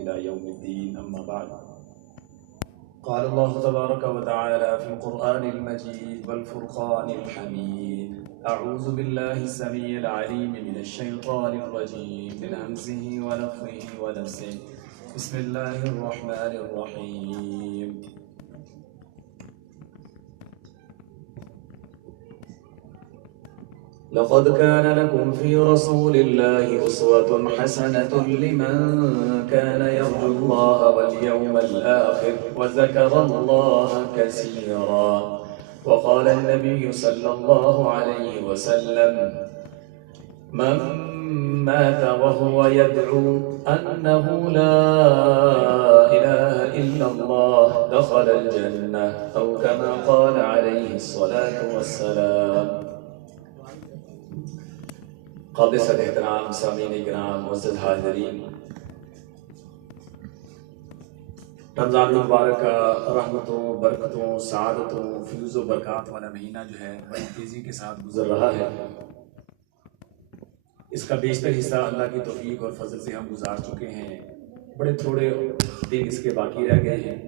إلى يوم الدين. أما بعد، قال الله تبارك وتعالى في القرآن المجيد والفرقان الحميد: أعوذ بالله السميع العليم من الشيطان الرجيم من همزه ونفخه ونفسه. بسم الله الرحمن الرحيم. لقد كان لكم في رسول الله أسوة حسنة لمن كان يرجو الله واليوم الآخر وذكر الله كثيرا. وقال النبي صلى الله عليه وسلم: من مات وهو يدعو أنه لا إله إلا الله دخل الجنة، أو كما قال عليه الصلاة والسلام. قابل صد احترام سامعین کرام، معزز حاضرین، رمضان المبارک کا رحمتوں، برکتوں، سعادتوں، فیوز و برکات والا مہینہ جو ہے بڑی تیزی کے ساتھ گزر رہا ہے. اس کا بیشتر حصہ اللہ کی توفیق اور فضل سے ہم گزار چکے ہیں. بڑے تھوڑے دن اس کے باقی رہ گئے ہیں.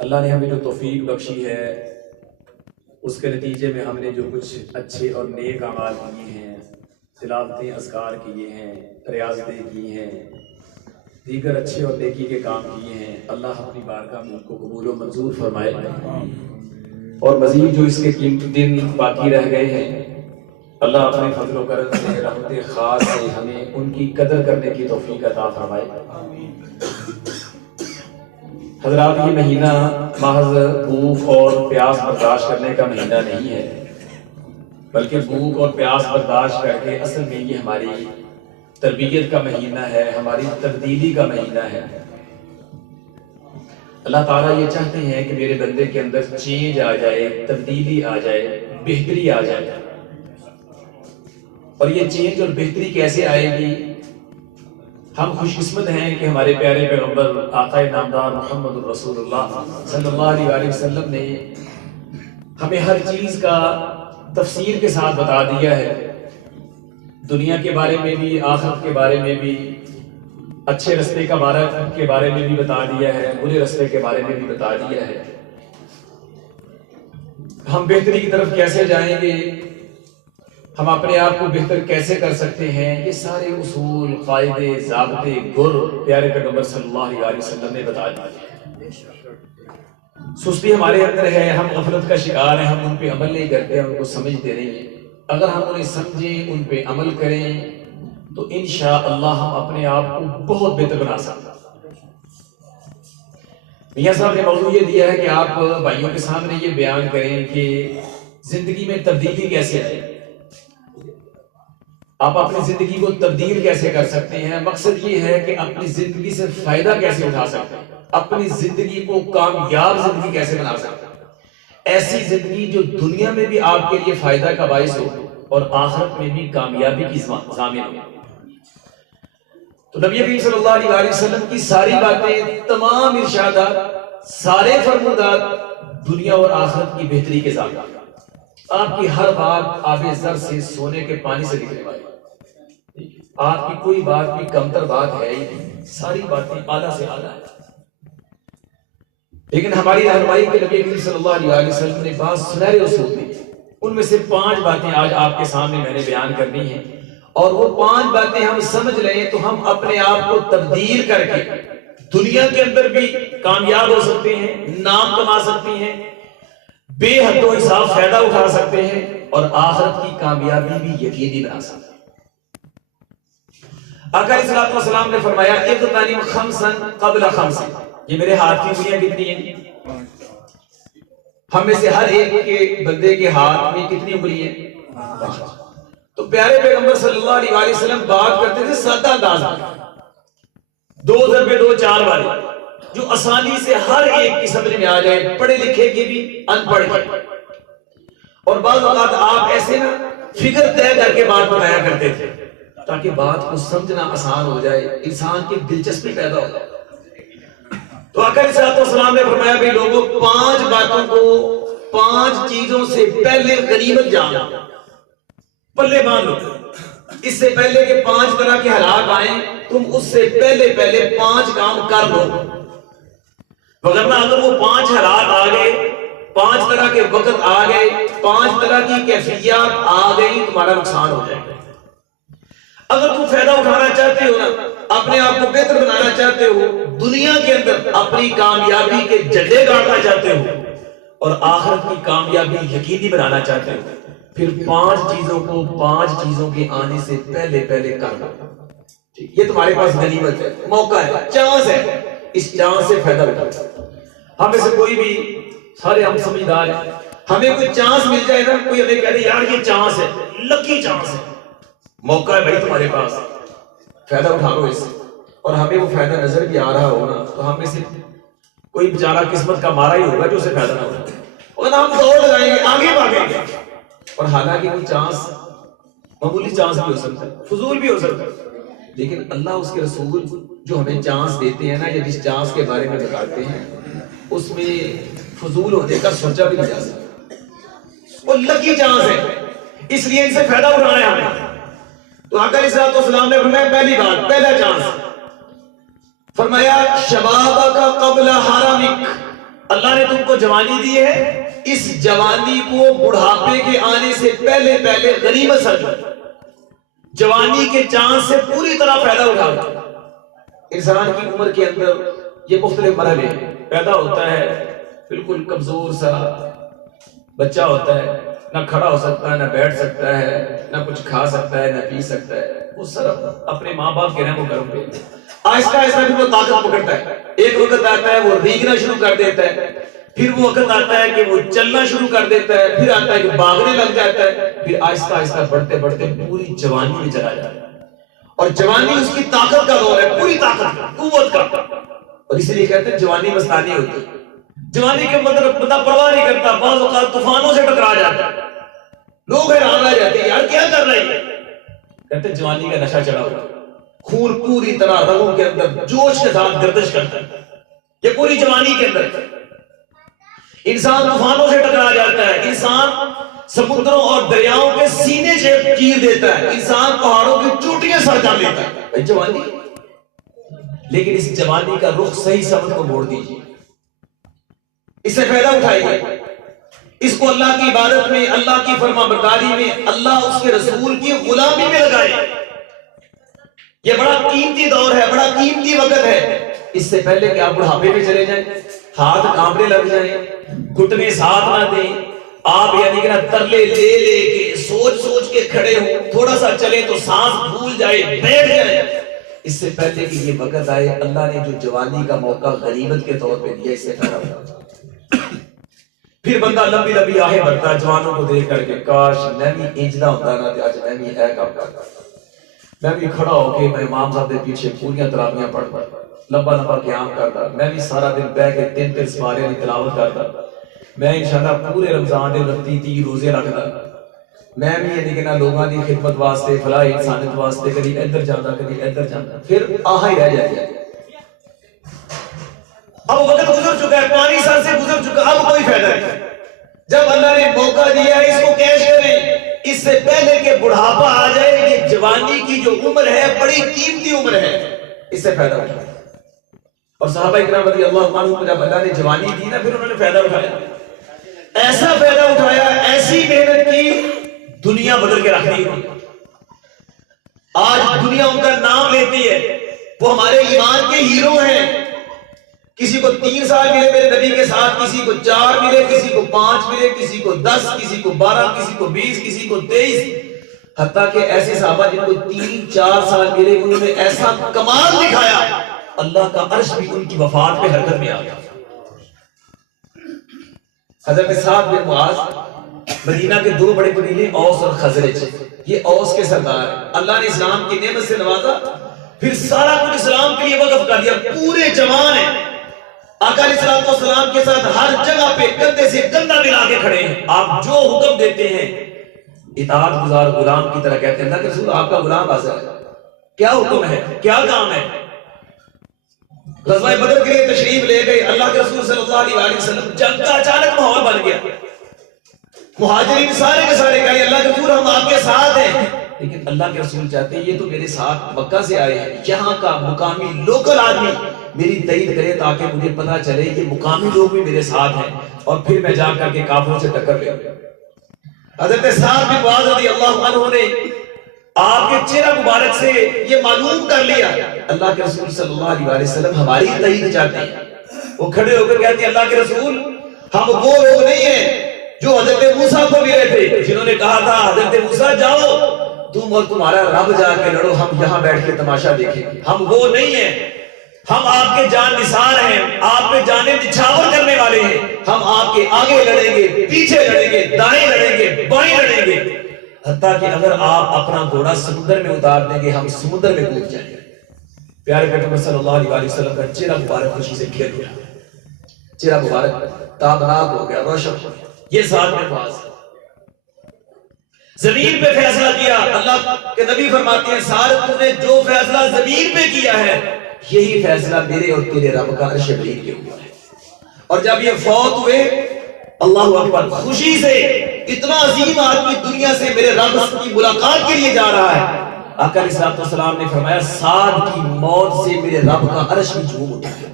اللہ نے ہمیں جو توفیق بخشی ہے، اس کے نتیجے میں ہم نے جو کچھ اچھے اور نیک اعمال کیے ہیں، تلاوتیں، اذکار کیے ہیں، ریاضتیں کی ہیں، دیگر اچھے اور نیکی کے کام کیے ہیں، اللہ اپنی بارگاہ میں ان کو قبول و منظور فرمائے. اور مزید جو اس کے قیمتی دن باقی رہ گئے ہیں، اللہ اپنے فضل و کرم سے، رحمت خاص سے ہمیں ان کی قدر کرنے کی توفیق عطا فرمائے. حضرات، یہ مہینہ محض بھوک اور پیاس برداشت کرنے کا مہینہ نہیں ہے، بلکہ بھوک اور پیاس برداشت کر کے اصل میں یہ ہماری تربیت کا مہینہ ہے، ہماری تبدیلی کا مہینہ ہے. اللہ تعالیٰ یہ چاہتے ہیں کہ میرے بندے کے اندر چینج آ جائے، تبدیلی آ جائے، بہتری آ جائے. اور یہ چینج اور بہتری کیسے آئے گی؟ ہم خوش قسمت ہیں کہ ہمارے پیارے پیغمبر آقا نامدار محمد الرسول اللہ صلی اللہ علیہ وسلم نے ہمیں ہر چیز کا تفسیر کے ساتھ بتا دیا ہے. دنیا کے بارے میں بھی، آخرت کے بارے میں بھی، اچھے رستے کے بارے میں بھی بتا دیا ہے، برے رستے کے بارے میں بھی بتا دیا ہے. ہم بہتری کی طرف کیسے جائیں گے، ہم اپنے آپ کو بہتر کیسے کر سکتے ہیں، یہ سارے اصول، قاعدے، ضابطے، گر پیارے پیغمبر صلی اللہ علیہ وسلم نے بتا دیے. سستی ہمارے اندر ہے، ہم غفلت کا شکار ہیں، ہم ان پہ عمل نہیں کرتے، ہم کو سمجھتے نہیں ہیں. اگر ہم انہیں سمجھیں، ان پہ عمل کریں، تو انشاءاللہ ہم اپنے آپ کو بہت بہتر بنا سکتے ہیں. میاں صاحب نے موضوع یہ دیا ہے کہ آپ بھائیوں کے سامنے یہ بیان کریں کہ زندگی میں تبدیلی کیسے آئے، آپ اپنی زندگی کو تبدیل کیسے کر سکتے ہیں. مقصد یہ ہے کہ اپنی زندگی سے فائدہ کیسے اٹھا سکتے ہیں، اپنی زندگی کو کامیاب زندگی کیسے بنا سکتے ہیں، ایسی زندگی جو دنیا میں بھی آپ کے لیے فائدہ کا باعث ہو اور آخرت میں بھی کامیابی کی ضامن ہو. تو نبی کریم صلی اللہ علیہ وسلم کی ساری باتیں، تمام ارشادات، سارے فرمودات دنیا اور آخرت کی بہتری کے ساتھ. آپ کی ہر بات آب زر سے، سونے کے پانی سے نکلنے والی، آپ کی کوئی بات بھی کمتر بات ہے ہی نہیں، ساری باتیں اعلیٰ سے اعلیٰ ہیں. لیکن ہماری رہنمائی کے نبی کریم صلی اللہ علیہ وسلم نے بعض سنہرے اصول دی، ان میں سے 5 باتیں آج آپ کے سامنے میں نے بیان کرنی ہیں. اور وہ 5 باتیں ہم سمجھ لیں تو ہم اپنے آپ کو تبدیل کر کے دنیا کے اندر بھی کامیاب ہو سکتے ہیں، نام کما سکتے ہیں، بے حد و حساب فائدہ اٹھا سکتے ہیں، اور آخرت کی کامیابی بھی یقینی بنا سکتے ہیں. آقا علیہ الصلوۃ والسلام نے فرمایا: اغتنم خمسا قبل خمس. یہ میرے ہاتھ کی انگلیاں کتنی ہیں؟ ہم میں سے ہر ایک کے بندے کے ہاتھ میں کتنی انگلی ہیں؟ تو پیارے پیغمبر صلی اللہ علیہ وسلم بات کرتے تھے سادہ انداز میں، 2 ضربے 2 4 والی، جو آسانی سے ہر ایک کی سمجھ میں آ جائے، پڑھے لکھے کی بھی، ان پڑھ کی. اور بعض اوقات آپ ایسے نا فکر طے کر کے بات بتایا کرتے تھے تاکہ بات کو سمجھنا آسان ہو جائے، انسان کی دلچسپی پیدا ہو جائے. تو آقا علیہ السلام نے فرمایا کہ لوگوں 5 باتوں کو، 5 چیزوں سے پہلے غنیمت جانو، پلے باندھ لو. اس سے پہلے کہ 5 طرح کے حالات آئیں، تم اس سے پہلے پہلے 5 کام کر لو، وگرنہ اگر وہ 5 حالات آ گئے، 5 طرح کے وقت آ گئے، 5 طرح کی کیفیات آ گئی، تمہارا نقصان ہو جائے گا۔ اگر تم فائدہ اٹھانا چاہتے ہو نا، اپنے آپ کو بہتر بنانا چاہتے ہو، دنیا کے اندر اپنی کامیابی کے جھنڈے گاڑنا چاہتے ہو اور آخرت کی کامیابی یقینی بنانا چاہتے ہو، پھر 5 چیزوں کو 5 چیزوں کے آنے سے پہلے پہلے کر لو۔ یہ تمہارے پاس غنیمت ہے، موقع ہے، چانس ہے، اس چانس سے فائدہ اٹھاؤ۔ ہم میں سے کوئی بھی، سارے ہم سمجھدار ہیں، ہمیں کوئی چانس مل جائے نا، کوئی ہمیں کہہ دے یار یہ چانس ہے، لکی چانس ہے، موقع ہے بھائی تمہارے پاس، فائدہ اٹھا لو اس سے۔ اور ہمیں وہ فائدہ نظر بھی آ رہا ہوگا تو ہم میں سے کوئی بیچارہ قسمت کا مارا ہی ہوگا جو اسے فائدہ نہ ہو، اور ہم دوڑ لگائیں گے، آگے بھاگیں گے، اور حالانکہ وہ چانس معمولی چانس بھی ہو سکتا ہے، فضول بھی ہو سکتا ہے، لیکن اللہ اس کے رسول جو ہمیں چانس دیتے ہیں نا، یا جس چانس کے بارے میں بتاتے ہیں، اس میں فضول ہونے کا سوچا بھی نہیں جا سکتا، وہ لکی چانس ہے، اس لیے ان سے فائدہ اٹھانا ہے ہمیں۔ تو آقا علیہ الصلوۃ والسلام نے فرمایا پہلی بات، پہلا چانس، فرمایا شبابک قبل حرمک، اللہ نے تم کو جوانی دی ہے، اس جوانی کو بڑھاپے کے آنے سے پہلے پہلے غنیمت سمجھو، جوانی کے چانس سے پوری طرح فائدہ اٹھاؤ۔ انسان کی عمر کے اندر یہ مختلف مرحلے پیدا ہوتا ہے، بالکل کمزور سا بچہ ہوتا ہے، نہ کھڑا ہو سکتا ہے، نہ بیٹھ سکتا ہے، نہ کچھ کھا سکتا ہے، نہ پی سکتا ہے، وہ صرف اپنے ماں باپ کے رحم و کرم پہ آہستہ آہستہ پھر وہ طاقت پکڑتا ہے، ایک وقت آتا ہے وہ ریگنا شروع کر دیتا ہے، پھر وہ وقت آتا ہے کہ وہ چلنا شروع کر دیتا ہے، پھر آتا ہے کہ بھاگنے لگ جاتا ہے، پھر آہستہ آہستہ بڑھتے بڑھتے پوری جوانی میں چلا جاتا ہے، اور جوانی اس کی طاقت کا دور ہے، پوری طاقت کا، قوت کا، اور اس لیے کہتے ہیں جوانی مستانی ہوتی ہے۔ جوانی کے مطلب بندہ پرواہ نہیں کرتا، بعض اوقات طوفانوں سے ٹکرا جاتا ہے، لوگ حیران رہ جاتے ہیں یار کیا کر رہے ہیں، کہتے ہیں جوانی کا نشہ چڑھا ہوا، خون پوری طرح رگوں کے اندر جوش کے ساتھ گردش کرتا ہے، یہ پوری جوانی کے اندر انسان طوفانوں سے ٹکرا جاتا ہے، انسان سمندروں اور دریاؤں کے سینے سے چیر دیتا ہے، انسان پہاڑوں کی چوٹیاں سر کر لیتا ہے، بھائی جوانی۔ لیکن اس جوانی کا رخ صحیح سمت کو موڑ دیجیے، اس سے فائدہ اٹھائیے، اس کو اللہ کی عبادت میں، اللہ کی فرما برداری میں، اللہ اس کے رسول کی غلامی میں لگائے۔ یہ بڑا قیمتی دور ہے، بڑا قیمتی وقت ہے، اس سے پہلے کہ آپ بڑھاپے میں چلے جائیں، ہاتھ کانپنے لگ جائیں، گھٹنے ساتھ نہ دیں، آپ یعنی کہ نا ترلے لے لے کے سوچ سوچ کے کھڑے ہوں، تھوڑا سا چلے تو سانس بھول جائے، بیٹھ جائے، اس سے پہلے کہ یہ وقت آئے، اللہ نے جو جوانی کا موقع غنیمت کے طور پہ دیا، اس سے فائدہ اٹھاؤ۔ پھر بندہ لمبی لمبی آہیں بھرتا ہے جوانوں کو دیکھ کر کے، کاش میں بھی انجدہ ہوتا نا تو آج میں بھی ہے کام کرتا، میں بھی کھڑا ہو کے میں امام صاحب کے پیچھے پوریاں تراویحاں پڑھتا، لمبا لمبا قیام کرتا، میں بھی سارا دن بیٹھ کے 3 سپارے کی تلاوت کرتا، میں انشاءاللہ پورے رمضان دے 29 روزے رکھتا، میں بھی یعنی کہ نا لوگوں کی خدمت واسطے، فلاح انسانیت واسطے کبھی ادھر جاتا کبھی ادھر جاتا، پھر آہا ہی رہ جاتی ہے۔ اب وقت گزر چکا ہے، پانی سر سے گزر چکا، اب کوئی فائدہ نہیں۔ جب اللہ نے موقع دیا ہے اس کو کیش کریں، اس سے پہلے کہ بڑھاپا آ جائے، یہ جوانی کی جو عمر ہے بڑی قیمتی عمر ہے، اس سے فائدہ اٹھایا۔ اور صحابہ کرام رضی اللہ عنہ کو جب اللہ نے جوانی دی نا، پھر انہوں نے فائدہ اٹھایا، ایسا فائدہ اٹھایا، ایسی محنت کی، دنیا بدل کے رکھ دی۔ آج دنیا ان کا نام لیتی ہے، وہ ہمارے ایمان کے ہیرو ہیں۔ کسی کو 3 سال ملے میرے نبی کے ساتھ، کسی کو 4 ملے، کسی کو 5 ملے، کسی کو 10، کسی کو 12، کسی کو 20، کسی کو 23، حتیٰ کہ ایسے صحابہ جن کو 3-4 سال ملے، انہوں نے ایسا کمال دکھایا، اللہ کا عرش بھی ان کی وفات پہ حرکت میں آ گیا۔ حضرت سعد بن معاذ، مدینہ کے 2 بڑے قبیلے اوس اور خزرج، یہ اوس کے سردار ہیں، اللہ نے اسلام کی نعمت سے نوازا، پھر سارا کچھ اسلام کے لیے وقف کر دیا، پورے جوان ہیں، آقا علیہ السلام کے ساتھ ہر جگہ پہ کندھے سے کندھا ملا کے کھڑے ہیں، آپ جو حکم دیتے ہیں اطاعت گزار غلام کی طرح کہتے ہیں، اللہ کے رسول آپ کا غلام حاضر ہے، کیا حکم ہے، کیا کام ہے۔ غزوہ بدر کے لیے تشریف لے گئے، اللہ کے رسول صلی اللہ علیہ وسلم، جنگ کا اچانک ماحول بن گیا، مہاجرین سارے کے سارے کہے اللہ کے رسول ہم آپ کے ساتھ ہیں، لیکن اللہ کے رسول چاہتے ہیں یہ تو میرے ساتھ مکہ سے آئے ہیں، یہاں کا مقامی لوکل آدمی میری تائید کرے تاکہ مجھے پتا چلے کہ مقامی لوگ بھی میرے ساتھ ہیں، اور پھر میں جا کر کے کافروں سے ٹکر لے۔ حضرت سعد بن معاذ رضی اللہ عنہ نے آپ کے چہرہ مبارک سے یہ معلوم کر لیا اللہ کے رسول صلی اللہ علیہ وسلم ہماری تائید چاہتے ہیں۔ وہ کھڑے ہو کر کہتے ہیں اللہ کے رسول ہم وہ لوگ نہیں ہیں جو حضرت موسیٰ کو ملے تھے، جنہوں نے کہا تھا حضرت موسیٰ جاؤ تم اور تمہارا رب جا کے لڑو، ہم یہاں بیٹھ کے تماشا دیکھیں گے۔ ہم وہ نہیں ہیں، ہم آپ کے جان نثار ہیں، آپ پہ جانیں نچھاور کرنے والے ہیں، ہم آپ کے آگے لڑیں گے، پیچھے لڑیں گے، دائیں لڑیں گے، بائیں لڑیں گے، حتیٰ کہ اگر آپ اپنا گھوڑا سمندر میں اتار دیں گے ہم سمندر میں کود جائیں گے۔ پیارے پیغمبر صلی اللہ علیہ وسلم کا چہرہ مبارک خوشی سے کھل گیا، چہرہ مبارک تابناک ہو گیا، روشن ہو گیا۔ یہ ساتھ میں باز زمین پہ فیصلہ کیا، اللہ کے نبی فرماتے ہیں سارے تم نے جو فیصلہ زمین پہ کیا ہے یہی فیصلہ میرے اور تیرے رب کا عرش عظیم کے ہوا ہے۔ اور جب یہ فوت ہوئے اللہ اکبر خوشی سے اتنا عظیم آدمی دنیا سے میرے رب کی ملاقات کے لیے جا رہا ہے، آقا علیہ السلام نے فرمایا سعد کی موت سے میرے رب کا عرش بھی جھوم اٹھا ہے۔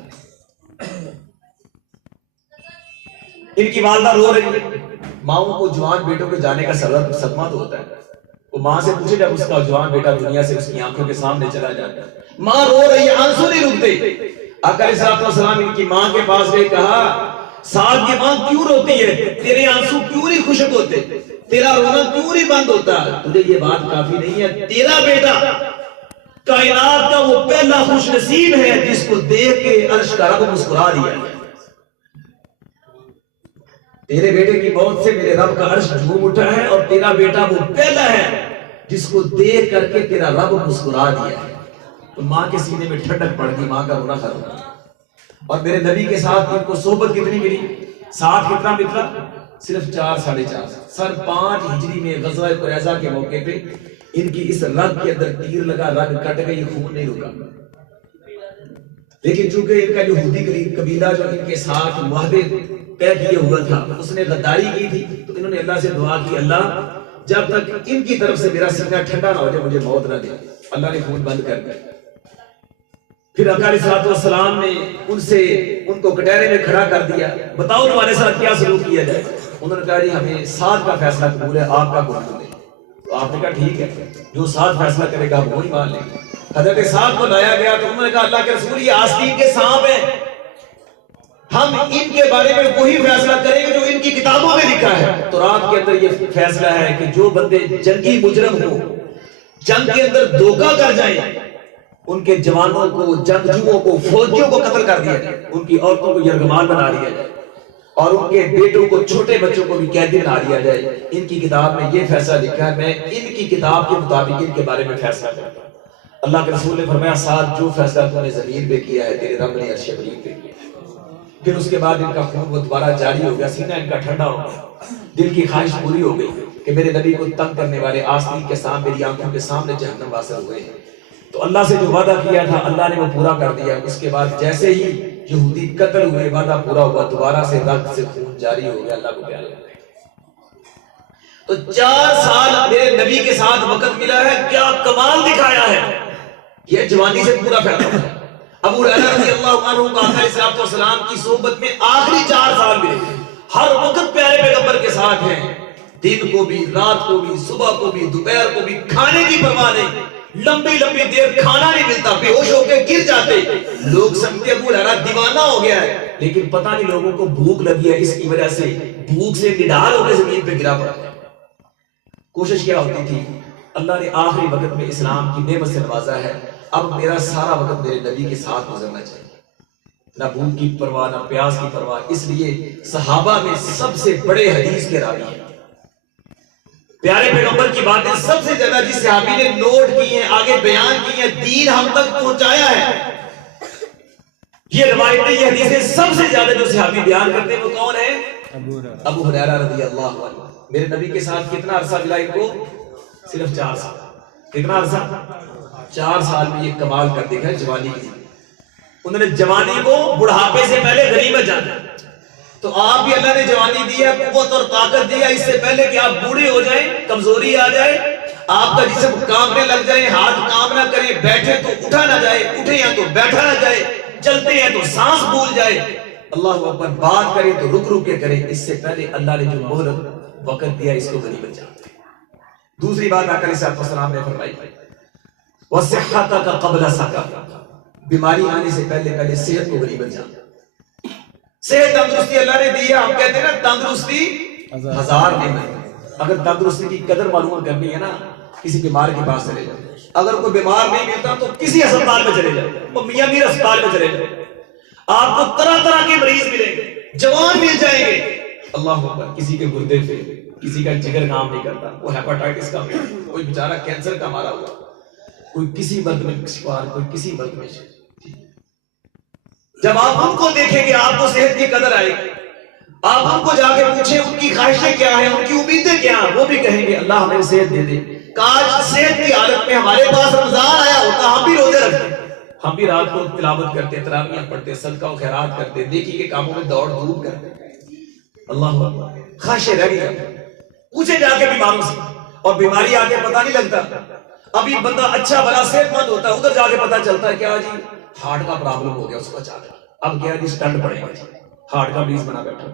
ان کی والدہ رو رہی ہے، ماؤں کو جوان بیٹوں کے جانے کا صدمہ تو ہوتا ہے، وہ ماں سے پوچھے جب اس کا جوان بیٹا دنیا سے اس کی آنکھوں کے سامنے چلا جاتا ہے، ماں رو رہی ہے، آنسو نہیں رکتے۔ آقا علیہ السلام ان کی ماں کے پاس گئے، کہا سعد کی ماں کیوں روتی ہے، تیرے آنسو کیوں نہیں خشک ہوتے، تیرا رونا کیوں نہیں بند ہوتا، تجھے یہ بات کافی نہیں ہے، تیرا بیٹا کائنات کا وہ پہلا خوش نصیب ہے جس کو دیکھ کے عرش کا رب مسکرا دیا ہے۔ تیرے بیٹے کی موت سے میرے رب کا عرش جھوم اٹھا ہے، اور تیرا بیٹا وہ پہلا ہے جس کو دیکھ کر کے تیرا رب مسکرا دیا ہے۔ تو ماں کے سینے میں ٹھنڈک پڑ گئی، ماں کا رونا ختم ہوا۔ اور میرے نبی کے ساتھ ان کو صحبت کتنی ملی، ساتھ کتنا ملا، صرف 4 ساڑھے 4 سال 5 ہجری میں غزوہ قریظہ کے موقع پہ ان کی اس رگ کے اندر تیر لگا، رگ کٹ گئی، خون نہیں رکا۔ لیکن چونکہ ان کا یہودی قبیلہ جو ان کے ساتھ معاہدے طے کیے ہوا تھا اس نے غداری کی تھی، تو انہوں نے اللہ سے دعا کی اللہ جب تک ان کی طرف سے میرا سینہ ٹھنڈا نہ ہو جائے مجھے موت نہ دے۔ اللہ نے خون بند کر دیا۔ پھر آقا علیہ السلام نے ان کو کٹہرے میں کھڑا کر دیا، بتاؤ تمہارے ساتھ کیا سلوک کیا جائے۔ انہوں نے کہا جی ہمیں سعد کا فیصلہ قبول ہے، آپ کا قبول ہے۔ تو آپ نے کہا ٹھیک ہے، جو سعد فیصلہ کرے گا وہی مان لیں گے۔ حضرت سعد کو لایا گیا تو انہوں نے کہا اللہ کے رسول یہ آستین کے سانپ ہیں، ہم ان کے بارے میں وہی فیصلہ کریں گے جو ان کی کتابوں میں لکھا ہے۔ تو رات کے اندر یہ فیصلہ ہے کہ جو بندے جنگی مجرم ہو، جنگ کے اندر دھوکہ کر جائیں، ان کے جوانوں کو، جنگجوؤں کو، فوجیوں کو قتل کر دیا جائے، ان کی عورتوں کو یرغمال بنا دیا جائے، اور ان کے بیٹوں کو، چھوٹے بچوں کو بھی قیدی بنا دیا جائے۔ ان کی کتاب میں یہ فیصلہ لکھا ہے، میں ان کی کتاب کے مطابق ان کے بارے میں فیصلہ کرتا ہوں۔ اللہ کے رسول نے فرمایا سعد جو فیصلہ تو نے زمین پہ کیا ہے تیرے رب نے عرش عظیم پہ کیا۔ پھر اس کے بعد ان کا خون وہ دوبارہ جاری ہو گیا، سینہ ان کا ٹھنڈا ہو گیا، دل کی خواہش پوری ہو گئی کہ میرے نبی کو تنگ کرنے والے آستین کے سامنے میری آنکھوں کے سامنے جہنم واصل ہوئے ہیں۔ تو اللہ سے جو وعدہ کیا تھا اللہ نے وہ پورا کر دیا۔ اس کے بعد جیسے ہی یہودی قتل ہوئے وعدہ پورا ہوا، دوبارہ سے رگ سے خون جاری ہو گیا۔ اللہ کو پیار لگا۔ تو 4 سال میرے نبی کے ساتھ وقت ملا ہے، کیا کمال دکھایا ہے، یہ جوانی سے پورا پھیلا ہے۔ ابو ہریرہ رضی اللہ عنہ کو آقا علیہ السلام کی صحبت میں آخری 4 سال ملے، ہر وقت پیارے پیغمبر کے ساتھ ہیں، دن کو بھی، رات کو بھی، صبح کو بھی، دوپہر کو بھی، کھانے کی پرواہ نہیں، لمبی لمبی دیر کھانا نہیں ملتا، بے ہوش ہو کے گر جاتے، لوگ سمجھتے ابو ہریرہ دیوانہ ہو گیا ہے، لیکن پتہ نہیں لوگوں کو بھوک لگی ہے، اس کی وجہ سے بھوک سے نڈال ہو کے زمین پہ گرا پڑا ہے۔ کوشش کیا ہوتی تھی، اللہ نے آخری وقت میں اسلام کی نعمت سے نوازا ہے، اب میرا سارا وقت میرے نبی کے ساتھ گزرنا چاہیے، نہ بھوک کی پرواہ نہ پیاس کی پرواہ۔ اس لیے صحابہ میں سب سے بڑے حدیث کے راوی ہیں، پیارے پیغمبر کی باتیں سب سے زیادہ جس صحابی نے نوٹ کی ہیں، آگے بیان کی ہیں، دین ہم تک پہنچایا ہے، یہ روایتیں، یہ حدیثیں سب سے زیادہ جو صحابی بیان کرتے ہیں وہ کون ہیں؟ ابو ہریرہ رضی اللہ عنہ۔ میرے نبی کے ساتھ کتنا عرصہ ملا ان کو؟ صرف 4 سال۔ کتنا عرصہ؟ 4 سال میں یہ کمال کر دکھا ہے جوانی کی۔ انہوں نے جوانی کو بڑھاپے سے پہلے غنیمت جانا، تو آپ بھی اللہ نے جوانی دی ہے، قوت اور طاقت دی ہے، اس سے پہلے کہ آپ بوڑھے ہو جائیں، کمزوری آ جائے، آپ کا جسم کانپنے لگ جائے، ہاتھ کام نہ کرے، بیٹھے تو اٹھا نہ جائے، اٹھے یا تو بیٹھا نہ جائے، چلتے ہیں تو سانس بھول جائے، اللہ اکبر، بات کرے تو رک رک کے کرے، اس سے پہلے اللہ نے جو مہلت وقت دیا اس کو غنیمت جانتے ہیں۔ دوسری بات آقا علیہ السلام نے فرمائی وَصِحَّتَكَ قَبْلَ سَقَمٍ، بیماری آنے سے پہلے صحت کو غنیمت جانتے ہیں۔ صحت تندرستی اللہ نے دی ہے، ہم کہتے ہیں نا تندرستی ہزار نعمت۔ اگر تندرستی کی قدر معلوم کرنی ہے نا، کسی بیمار کے پاس چلے جائے، اگر کوئی بیمار نہیں ملتا تو کسی اسپتال میں چلے جائے، وہ میاں میر اسپتال میں چلے جائے، آپ کو طرح طرح کے مریض ملیں گے، جوان مل جائیں گے، اللہ اکبر، کسی کے گردے پہ، کسی کا جگر کام نہیں کرتا، کوئی ہیپاٹائٹس کا، کوئی بیچارہ کینسر کا مارا ہوا، کوئی کسی مرض میں شکار، کوئی کسی مرض میں شکار۔ جب آپ ان کو دیکھیں گے آپ کو صحت کی قدر آئے گی، آپ ان کو جا کے پوچھیں ان کی خواہشیں کیا ہیں، ان کی امیدیں کیا ہیں، وہ بھی کہیں گے اللہ ہمیں صحت دے دے۔ کاش صحت کی حالت میں ہمارے پاس رمضان آیا ہوتا، ہم بھی روزے رکھتے، ہم بھی رات کو تلاوت کرتے، تراویح پڑھتے، صدقہ و خیرات کرتے، نیکی کے کاموں میں دوڑ دھوپ کرتے۔ اللہ اکبر، خواہشیں رہ گئی۔ پوچھے جا کے بیماروں سے، اور بیماری آگے پتہ نہیں لگتا، ابھی بندہ اچھا بھلا صحت مند ہوتا ہے، ادھر جا کے پتہ چلتا ہے کیا جی ہارٹ کا پرابلم ہو گیا اس کو اچانک، اب کیا جی سٹنٹ پڑے گا، ہارٹ کا مریض بنا بیٹھا،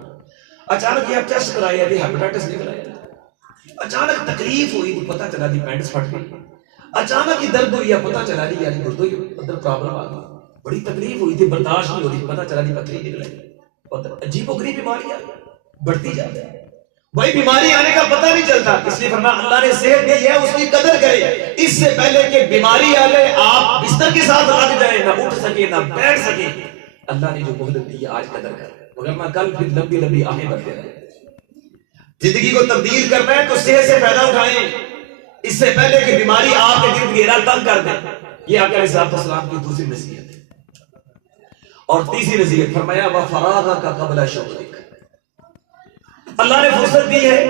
اچانک یہ ٹیسٹ کرایا جی ہیپاٹائٹس نکل آیا، اچانک تکلیف ہوئی تو پتہ چلا جی پینٹس پھٹ گئی، اچانک ہی درد ہوئی پتہ چلا جی یعنی گردوں کے اندر پرابلم آ گئی، بڑی تکلیف ہوئی تھی برداشت نہیں ہو رہی، پتہ چلا جی پتھری نکل آئی، عجیب و غریب بیماریاں بڑھتی جاتی ہیں، وہی بیماری آنے کا پتہ نہیں چلتا، اس لیے فرمایا اللہ نے صحت دی ہے اس کی قدر کرے، اس سے پہلے کہ بیماری آ جائے آپ بستر کے ساتھ لگ جائے، نہ اٹھ سکے نہ بیٹھ سکے، اللہ نے جو مہلت دی ہے آج قدر کر، مگر کل پھر لمبی لمبی آہیں بڑھتے رہے۔ زندگی کو تبدیل کرنا ہے تو صحت سے فائدہ اٹھائیں، اس سے پہلے کہ بیماری آپ کے گرد گھیرا تنگ کر دے۔ یہ آقا علیہ السلام کی دوسری نصیحت ہے۔ اور تیسری نصیحت فرمایا وَفَرَاغَكَ قَبْلَ شُغْلِكَ، اللہ نے فرصت دی ہے،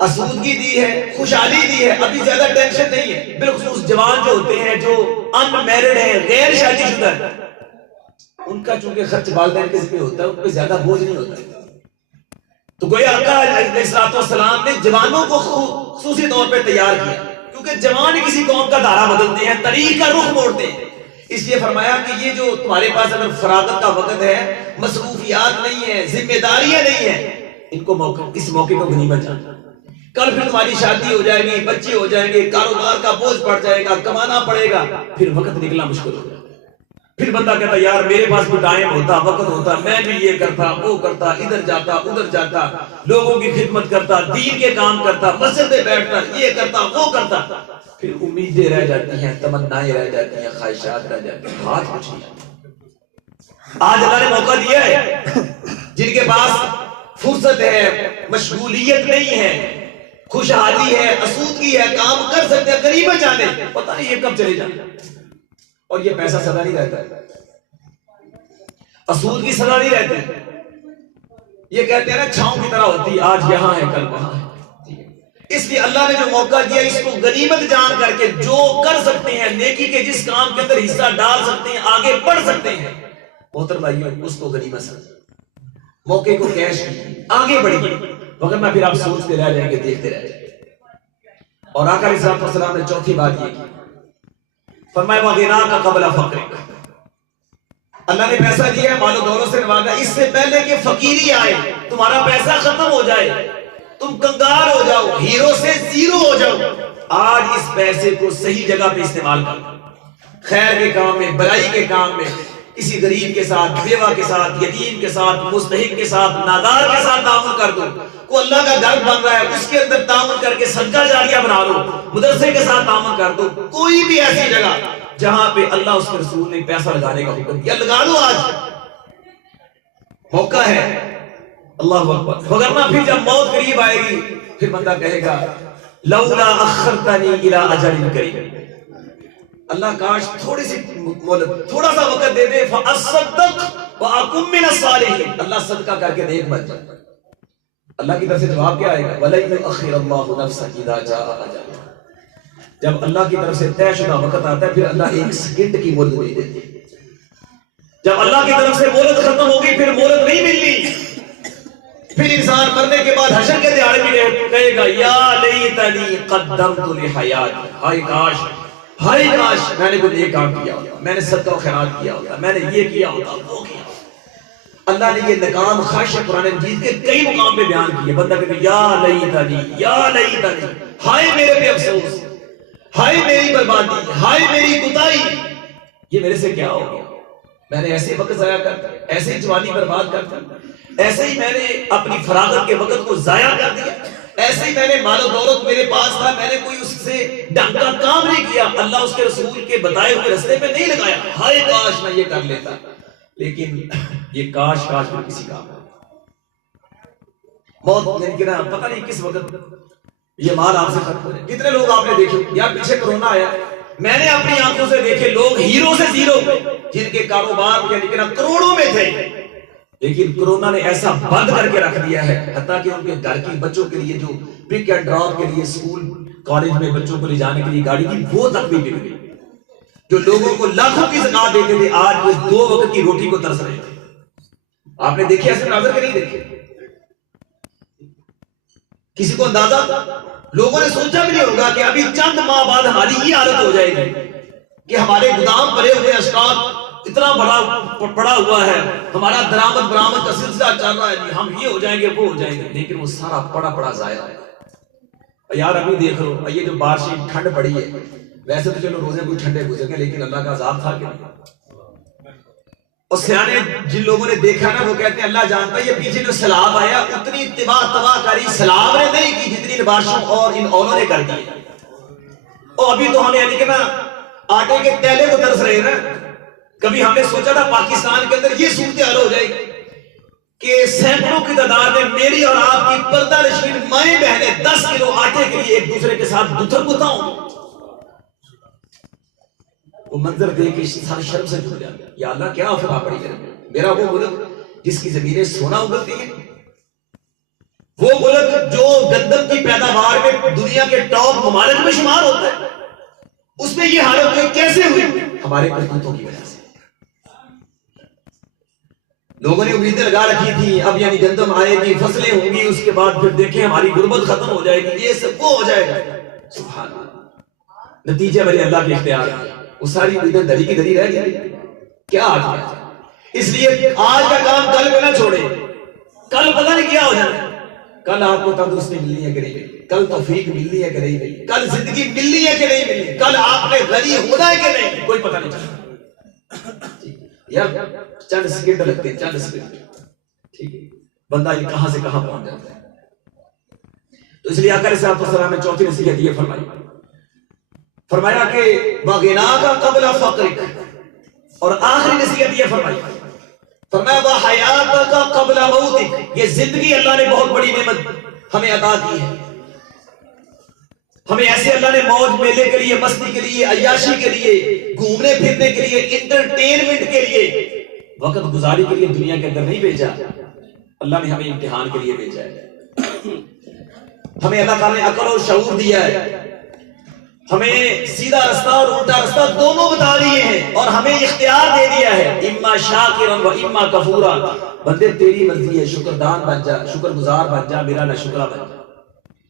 اسودگی دی ہے، خوشحالی دی ہے، ابھی زیادہ ٹینشن نہیں ہے، بالخصوص جوان جو ہوتے ہیں جو ان میرڈ ہیں، غیر شادی شدہ ہیں، ان کا چونکہ خرچ والدین کے ذمہ ہوتا ہے، ان پہ زیادہ بوجھ نہیں ہوتا، تو گویا آقا علیہ السلام نے جوانوں کو خصوصی طور پہ تیار کیا، کیونکہ جوان کسی قوم کا دھارا بدلتے ہیں، طریق کا رخ موڑتے ہیں، اس لیے فرمایا کہ یہ جو تمہارے پاس اگر فراغت کا وقت ہے، مصروفیات نہیں ہے، ذمہ داریاں نہیں ہیں، ان کو اس موقع کو غنیمت جاننا، کل پھر تمہاری شادی ہو جائے گی، بچے ہو جائیں گے، کاروبار کا بوجھ پڑ جائے گا، کمانا پڑے گا، پھر وقت نکلنا مشکل ہو جائے گا، پھر بندہ کہتا یار میرے پاس بھی ٹائم ہوتا، وقت ہوتا، میں بھی یہ کرتا وہ کرتا، ادھر جاتا ادھر جاتا، لوگوں کی خدمت کرتا، دین کے کام کرتا، مسجد میں بیٹھتا، یہ کرتا وہ کرتا، پھر امیدیں رہ جاتی ہیں، تمنائیں رہ جاتی ہیں، خواہشات رہ جاتی ہیں، ہاتھ کچھ نہیں۔ آج اللہ نے موقع دیا ہے، جن کے پاس فرصت ہے، مشغولیت نہیں ہے، خوشحالی ہے، اسودگی ہے، کام کر سکتے ہیں، غنیمت جانے، پتہ نہیں یہ کب چلے جانا، اور یہ پیسہ سدا نہیں رہتا ہے، اسودگی سدا نہیں رہتی، یہ کہتے ہیں نا چھاؤں کی طرح ہوتی، آج یہاں ہے کل وہاں ہے، اس لیے اللہ نے جو موقع دیا اس کو غنیمت جان کر کے جو کر سکتے ہیں، نیکی کے جس کام کے اندر حصہ ڈال سکتے ہیں، آگے بڑھ سکتے ہیں، محترم بھائیو اس کو غنیمت سمجھیں، موقع کو کیش کیجیے، آگے بڑھیے، وگرنہ پھر آپ سوچتے رہ جائیں گے، دیکھتے رہ جائیں گے۔ اور آقا علیہ السلام نے چوتھی بات یہ کی، فرمایا وَغِنَاكَ قَبْلَ فَقْرِكَ، اللہ نے پیسہ دیا ہے، مال و دولت سے نوازا، اس سے پہلے کہ فقیری آئے، تمہارا پیسہ ختم ہو جائے، تم کنگال ہو جاؤ، ہیرو سے زیرو ہو جاؤ، آج اس پیسے کو صحیح جگہ پہ استعمال کر، خیر کے کام میں، بھلائی کے کام میں، کسی غریب کے ساتھ، بیوہ کے ساتھ، یتیم کے ساتھ، مستحق کے ساتھ، نادار کے ساتھ تعاون کر دو، کوئی اللہ کا گھر بن رہا ہے اس کے اندر تعاون کر کے صدقہ جاریہ بنا لو، مدرسے کے ساتھ تعاون کر دو، کوئی بھی ایسی جگہ جہاں پہ اللہ اس کے رسول نے پیسہ لگانے کا حکم دیا، لگا لو، آج موقع ہے، اللہ اکبر، وگرنہ پھر جب موت قریب آئے گی پھر بندہ کہے گا لولا اخرتنی الی اجل قریب، اللہ کاش تھوڑی سی مہلت، تھوڑا سا وقت دے دے، فاصدق واکن من الصالحین، اللہ صدقہ کر کے نیک بن جائے، اللہ کی طرف سے جواب کیا آئے گا وَلَن يُؤَخِّرَ اللَّهُ نَفْسًا إِذَا جَاءَ أَجَلُهَا، جب اللہ کی طرف سے طے شدہ وقت آتا ہے پھر اللہ ایک سیکنڈ کی مہلت نہیں دیتی، جب اللہ کی طرف سے مہلت ختم ہوگی پھر مہلت نہیں ملنی، پھر انسان مرنے کے بعد حشر کے دہاڑے بھی کہے گا یا لیتنی قدمت لحیاتی، ہائے کاش میں نے کوئی ایک کام کیا ہوتا، میں نے صدقہ و خیرات کیا ہوتا، میں نے یہ کیا ہوتا، وہ کیا ہوتا۔ اللہ نے یہ نکام خواہش قرآن مجید کے کئی مقام پہ بیان کیے۔ بندہ کہتے یا لیتنی، ہائے میرے پہ افسوس، ہائے میری بربادی، ہائے میری کوتاہی، یہ میرے سے کیا ہو گیا، میں نے ایسے وقت ضائع کر دیا، ایسے ہی جوانی برباد کر دی، ایسے ہی میں نے اپنی فراغت کے وقت کو ضائع کر دیا، ایسے ہی میں نے مال و دولت میرے پاس تھا، میں نے کوئی اس سے ڈھنگ کا کام نہیں کیا، اللہ اس کے رسول کے بتائے ہوئے رستے پہ نہیں لگایا، ہائے کاش میں یہ کر لیتا۔ لیکن یہ کاش میں کسی کام ہے، موت یعنی کہ پتہ نہیں کس وقت یہ مال آپ سے ختم ہو جائے۔ کتنے لوگ آپ نے دیکھے یا پیچھے کرونا آیا، میں نے اپنی آنکھوں سے دیکھے لوگ ہیرو سے زیرو پہ، جن کے کاروبار یعنی کہ کروڑوں میں تھے، لیکن کرونا نے ایسا بند کر کے رکھ دیا ہے، حتیٰ کہ ان کے گھر کی بچوں کے لیے جو پک اینڈ ڈراپ کے لیے اسکول کالج میں بچوں کو لے جانے کے لیے گاڑی کی وہ تک بھی مل گئی۔ جو لوگوں کو لاکھوں کی زکات دیتے تھے آج وہ 2 وقت کی روٹی کو ترس رہے تھے۔ آپ نے دیکھے ایسے ناظر کے نہیں دیکھے؟ کسی کو اندازہ لوگوں نے سوچا بھی نہیں ہوگا کہ ابھی چند ماہ بعد ہماری یہ حالت ہو جائے گی کہ ہمارے گودام بھرے ہوئے اسٹاک اتنا بڑا پڑا ہوا ہے، ہمارا درآمد برآمد کا سلسلہ چل رہا ہے، ہم یہ ہو جائیں گے وہ ہو جائیں گے، لیکن وہ سارا پڑا ضائع ہے۔ یار ابھی دیکھ لو یہ جو بارشیں ٹھنڈ پڑی ہے، ویسے تو چلو روزے کوئی ٹھنڈے گزر گئے، لیکن اللہ کا عذاب تھا کہ اور سیانے جن لوگوں نے دیکھا نا وہ کہتے ہیں اللہ جانتا ہے یہ پیچھے جو سیلاب آیا اتنی تباہ کاری سیلاب نے نہیں کی جتنی بارشوں اور ان اولوں نے کر دی۔ اور ابھی تو ہمیں یعنی کہ نا آٹے کے تیلے کو ترس رہے ہیں نا۔ کبھی ہم نے سوچا تھا پاکستان کے اندر یہ صورتحال ہو جائے گی کہ سینکڑوں کی تعداد میں میری اور آپ کی پردہ نشین مائیں بہنیں 10 کلو آٹے کے لیے ایک دوسرے کے ساتھ گتھر گتھا ہوں۔ وہ منظر دیکھ کے ساری شرم سے جھڑ جاتا ہے، یا اللہ کیا افرا پڑی ہے میرا وہ ملک جس کی زمینیں سونا اگلتی ہیں، وہ ملک جو گندم کی پیداوار میں دنیا کے ٹاپ ممالک میں شمار ہوتا ہے، اس میں یہ حالت ہوئی کیسے ہوئی؟ ہمارے کرتوتوں کی وجہ سے۔ لوگوں نے امیدیں لگا رکھی تھی اب یعنی گندم آئے گی، فصلیں ہوں گی، اس کے بعد پھر دیکھیں ہماری غربت ختم ہو جائے گی، یہ سب وہ ہو جائے گا۔ سبحان اللہ، نتیجہ میرے اللہ کے اختیار ہے، وہ ساری امیدیں دری کی دری رہ گئی۔ کیا آج کیا؟ اس لیے آج کا کام کل پہ نہ چھوڑے، کل پتہ نہیں کیا ہو جانا، کل آپ کو تندرستی ملنی ہے کہ نہیں ملنی، کل توفیق ملنی ہے کہ نہیں ملنی، کل زندگی ملنی ہے کہ نہیں ملنی، کل آپ نے غنی ہونا ہے کہ نہیں، کوئی پتہ نہیں چلتا۔ یار چند سیکنڈ لگتے ہیں، چند سیکنڈ، ٹھیک ہے، بندہ یہ کہاں سے کہاں پہنچ جاتا ہے۔ تو اس لیے آقا علیہ السلام نے چوتھی نصیحت یہ فرمایا کہ وَغِنَاكَ قَبْلَ فَقْرِكَ، اور آخری نصیحت یہ فرمایا وَحَيَاتَكَ قَبْلَ مَوْتِكَ، یہ زندگی اللہ نے بہت بڑی نعمت ہمیں عطا کی ہے، ہمیں ایسے اللہ نے موج میلے کے لیے، مستی کے لیے، عیاشی کے لیے، گھومنے پھرنے کے لیے، انٹرٹینمنٹ کے لیے، وقت گزاری کے لیے دنیا کے اندر نہیں بھیجا، اللہ نے ہمیں امتحان کے لیے بھیجا ہے۔ ہمیں اللہ تعالیٰ نے عقل اور شعور دیا ہے، ہمیں سیدھا رستہ اور الٹا رستہ دونوں بتا دیے ہیں، اور ہمیں اختیار دے دیا ہے اما شاکرا و اما کفورا، بندے تیری مرضی ہے، شکردان بن جا، شکر گزار بن جا، میرا نہ شکرا بن جا۔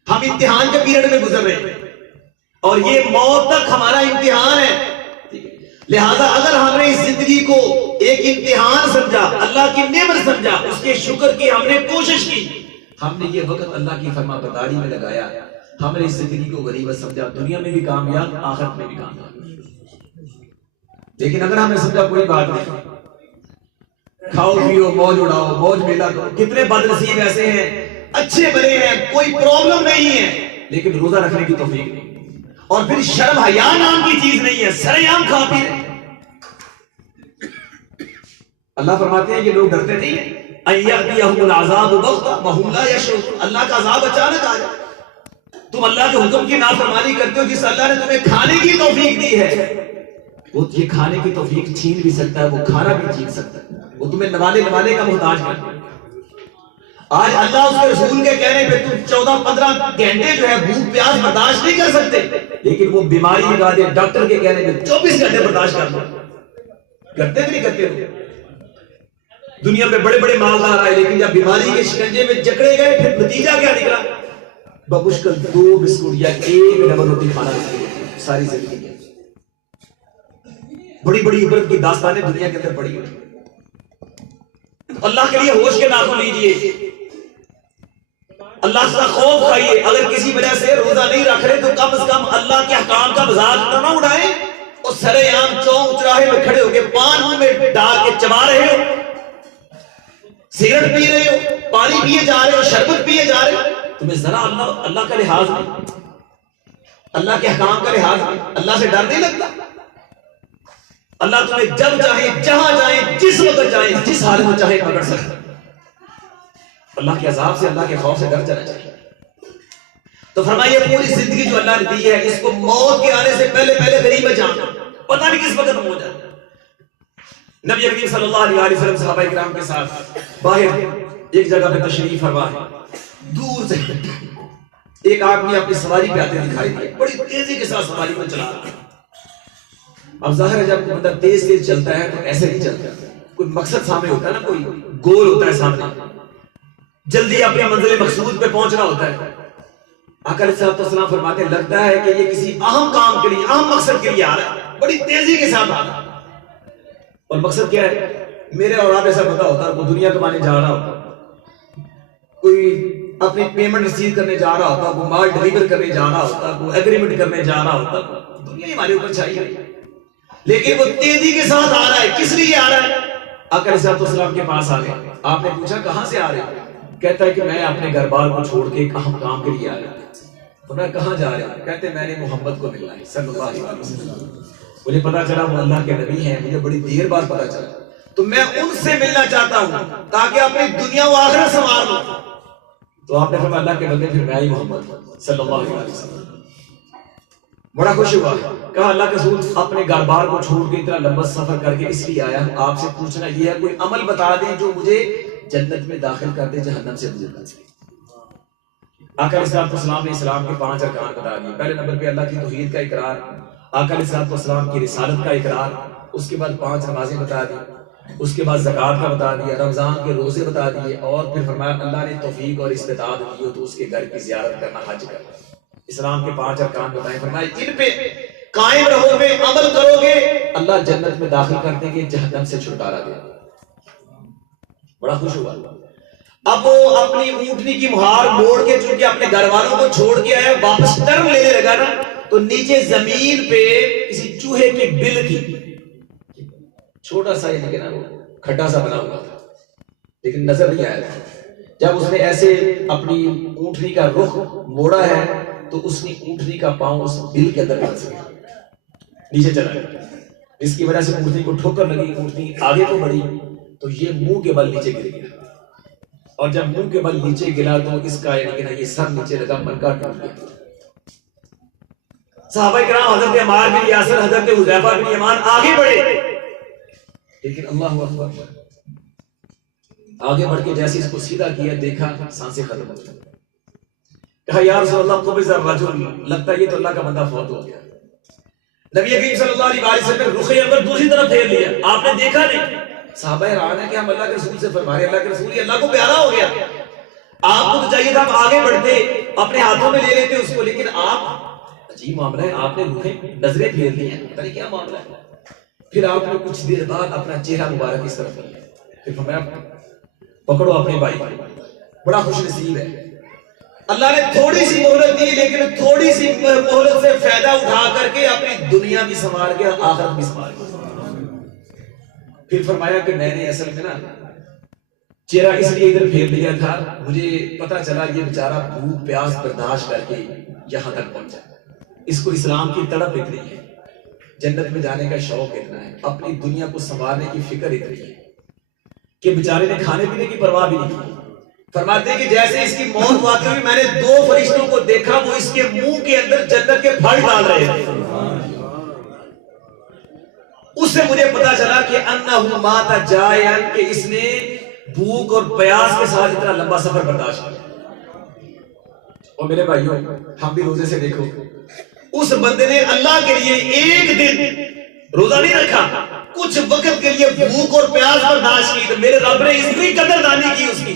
ہم امتحان کے پیریڈ میں گزر رہے ہیں اور یہ موت تک ہمارا امتحان ہے، لہذا اگر ہم نے اس زندگی کو ایک امتحان سمجھا، اللہ کی نعمت سمجھا، اس کے شکر کی ہم نے کوشش کی، ہم نے یہ وقت اللہ کی فرما برداری میں لگایا، ہم نے اس زندگی کو غنیمت سمجھا، دنیا میں بھی کامیاب، آخرت میں بھی کامیاب۔ لیکن اگر ہم نے سمجھا کوئی بات نہیں، کھاؤ پیو موج اڑاؤ، موج میلا کرو، کتنے بد نصیب ایسے ہیں اچھے بنے ہیں، کوئی پرابلم نہیں ہے، لیکن روزہ رکھنے کی توفیق نہیں، اور پھر شرم حیا نام کی چیز نہیں ہے، سرے عام کھا پی رہے۔ اللہ فرماتے ہیں یہ لوگ ڈرتے نہیں ہیں، ان یأتیہم العذاب بغتۃ وہم لا یشعرون، اللہ کا عذاب اچانک آ جائے۔ تم اللہ کے حکم کی نافرمانی کرتے ہو، جس اللہ نے تمہیں کھانے کی توفیق دی ہے، وہ یہ کھانے کی توفیق چھین بھی سکتا ہے، وہ کھانا بھی چھین سکتا ہے، وہ تمہیں نوالے کا محتاج کرتا ہے۔ آج اللہ اس کے رسول کے کہنے پہ تم 14-15 گھنٹے جو ہے بھوک پیاس برداشت نہیں کر سکتے، لیکن وہ بیماری لگا دے ڈاکٹر کے کہنے پہ 24 گھنٹے برداشت کر دو، کرتے بھی نہیں کرتے ہو۔ دنیا میں بڑے بڑے مالدار آئے، لیکن جب بیماری کے شکنجے میں جکڑے گئے پھر نتیجہ کیا نکلا؟ بمشکل 2 بسکٹ یا 1 ڈبل روٹی کھانا ساری زندگی میں۔ بڑی بڑی عبرت کی داستانیں دنیا کے اندر پڑی ہوئی۔ اللہ کے لیے ہوش کے ناخن لیجیے، اللہ سے خوف کھائیے۔ اگر کسی وجہ سے روزہ نہیں رکھ رہے تو کم از کم اللہ کے احکام کا مذاق نہ اڑائیں اور سرے عام چوک چراہے میں کھڑے ہو کے پان منہ میں ڈال کے چبا رہے ہو، سگریٹ پی رہے ہو، پانی پیے جا رہے ہو، شربت پیے جا رہے ہو، تمہیں ذرا اللہ کا لحاظ نہیں، اللہ کے احکام کا لحاظ نہیں، اللہ سے ڈر نہیں لگتا؟ اللہ تمہیں جب چاہے جہاں چاہے جس وقت چاہے جس حالت میں چاہے پکڑ سکتا۔ اللہ کے عذاب سے، اللہ کے خوف سے ڈر جانا چاہیے۔ تو فرمائیے پوری زندگی جو اللہ نے دی ہے اس کو موت کے آنے سے پہلے قریب میں جانا، پتہ نہیں کس وقت ہو جائے۔ نبی کریم صلی اللہ علیہ وسلم صحابہ کرام کے ساتھ باہر ایک جگہ پہ تشریف فرما ہے، دور سے ایک آدمی اپنی سواری پہ آتے دکھائی دیے، بڑی تیزی کے ساتھ سواری کو چلا رہا ہے۔ اب ظاہر ہے جب بندہ تیز چلتا ہے تو ایسے نہیں چلتا، کوئی مقصد سامنے ہوتا ہے نا، کوئی گول ہوتا ہے سامنے، جلدی اپنے منزل مقصود پہ پہنچنا ہوتا ہے۔ آقا علیہ السلام فرماتے ہیں لگتا ہے کہ یہ کسی اہم کام کے لیے، اہم مقصد کے لیے آ رہا ہے، بڑی تیزی کے ساتھ آ رہا ہے۔ اور مقصد کیا ہے؟ میرے اور آپ ایسا پتا ہوتا ہے، وہ دنیا کمانے جا رہا ہوتا، کوئی اپنی پیمنٹ ریسیو کرنے جا رہا ہوتا، وہ مال ڈلیور کرنے جا رہا ہوتا، وہ ایگریمنٹ کرنے جا رہا ہوتا، دنیا ہی ہمارے اوپر چاہیے، لیکن وہ تیزی کے ساتھ آ رہا ہے۔ کس لیے آ رہا ہے؟ آقا علیہ السلام کے پاس آ گئے، آپ نے پوچھا کہاں سے آ رہے ہیں؟ کہتا ہے کہ میں اپنے گھر بار کو چھوڑ کے ایک اہم کام کے لیے آ رہا ہوں۔ تو میں کہاں جا رہا ہوں؟ کہتے میں نے محمد کو ملنا ہے صلی اللہ علیہ وسلم، مجھے پتا چلا وہ اللہ کے نبی ہیں، مجھے بڑی دیر بعد پتا چلا، تو میں ان سے ملنا چاہتا ہوں تاکہ اپنی دنیا و آخرت سنوار لوں۔ تو آپ نے فرمایا اللہ کے بندے پھر میں ہی محمد صلی اللہ علیہ وسلم۔ بڑا خوش ہوا، کہا اللہ کے رسول اپنے گھر بار کو چھوڑ کے اتنا لمبا سفر کر کے اس لیے آیا ہوں، آپ سے پوچھنا یہ ہے کوئی عمل بتا دیں جو مجھے جنت میں داخل کر دے، جہنم سے مجھے بچا۔ آقا علیہ السلام نے اسلام کے 5 ارکان بتا دیے۔ پہلے نمبر پہ اللہ کی توحید کا اقرار، آقا علیہ السلام کی رسالت کا اقرار، اس کے بعد 5 نمازیں بتا دی، اس کے بعد زکوٰۃ کا بتا دیا، رمضان کے روزے بتا دیے، اور پھر فرمایا اللہ نے توفیق اور استطاعت دی ہو تو اس کے گھر کی زیارت کرنا، حج کرنا۔ اسلام کے 5 ارکان بتائے، فرمایا ان پہ قائم رہو گے، عمل کرو گے، اللہ جنت میں داخل کر دیں گے، جہنم سے چھٹکارا دے گا۔ بڑا خوش ہوا۔ اب وہ اپنی اونٹنی کی مہار موڑ کے چونکہ اپنے گھر والوں کو چھوڑ کے آیا، واپس ٹرن لینے لگا نا، تو نیچے زمین پہ کسی چوہے کی بل تھی، چھوٹا سا یعنی کہ نا وہ کھڈا سا بنا ہوا تھا، لیکن نظر نہیں آیا تھا۔ جب اس نے ایسے اپنی اونٹنی کا رخ موڑا ہے تو اس نے اونٹنی کا پاؤں اس بل کے اندر پھنس گیا، نیچے چلا گیا، جس کی وجہ سے اونٹنی کو ٹھوکر لگی، اونٹنی آگے کو بڑھی تو یہ منہ کے بل نیچے گر گیا، اور جب منہ کے بل نیچے گرا تو اس کا یعنی کہ یہ سر نیچے لگا، منکا ٹوٹ گیا۔ صحابہ کرام حضرت عمار بن یاسر، حضرت حذیفہ بن یمان آگے بڑھے، لیکن اللہ اکبر آگے بڑھ کے جیسے اس کو سیدھا کیا دیکھا سانسیں ختم ہو گئی۔ کہا یا رسول اللہ قبض الرجل، لگتا ہے یہ تو اللہ کا بندہ فوت ہو گیا۔ نبی کریم صلی اللہ علیہ وسلم نے رخ انور دوسری طرف پھیر لیا، آپ نے دیکھا نہیں۔ صحابہ حیران ہے کہ ہم اللہ کے رسول سے فرمائے اللہ کے رسول یہ اللہ کو پیارا ہو گیا، آپ کو تو چاہیے تھا آپ آگے بڑھتے اپنے ہاتھوں میں لے لیتے اس کو، لیکن آپ عجیب معاملہ ہے، آپ نے رخیں نظریں پھیر لی ہیں، پتہ نہیں کیا معاملہ ہے۔ پھر آپ نے کچھ دیر بعد اپنا چہرہ مبارک اس طرف کیا، پھر فرمایا پکڑو اپنے بھائی، بڑا خوش نصیب ہے اللہ نے تھوڑی سی مہلت دی، لیکن تھوڑی سی مہلت سے فائدہ اٹھا کر کے اپنی دنیا بھی سنوار کے آخرت بھی سنوار کے۔ پھر فرمایا کہ میں نے اصل میں نا چہرہ اس لیے ادھر پھیر لیا تھا، مجھے پتا چلا یہ بیچارہ بھوک پیاس برداشت کر کے یہاں تک پہنچا، اس کو اسلام کی تڑپ اتنی ہے، جنت میں جانے کا شوق اتنا ہے، اپنی دنیا کو سنوارنے کی فکر اتنی ہے کہ بیچارے نے کھانے پینے کی پرواہ بھی نہیں کی۔ فرماتے ہیں کہ جیسے اس کی موت واقع ہوئی میں نے 2 فرشتوں کو دیکھا، وہ اس کے منہ کے اندر جنت کے پھل ڈال رہے تھے۔ اس سے مجھے پتا چلا کہ انہو مات جائعا، کہ اس نے بھوک اور پیاس کے ساتھ اتنا لمبا سفر برداشت کیا۔ اور میرے بھائیوں ہم بھی روزے سے دیکھو، اس بندے نے اللہ کے لیے 1 دن روزہ نہیں رکھا، کچھ وقت کے لیے بھوک اور پیاس برداشت کی تو میرے رب نے اتنی قدردانی کی اس کی،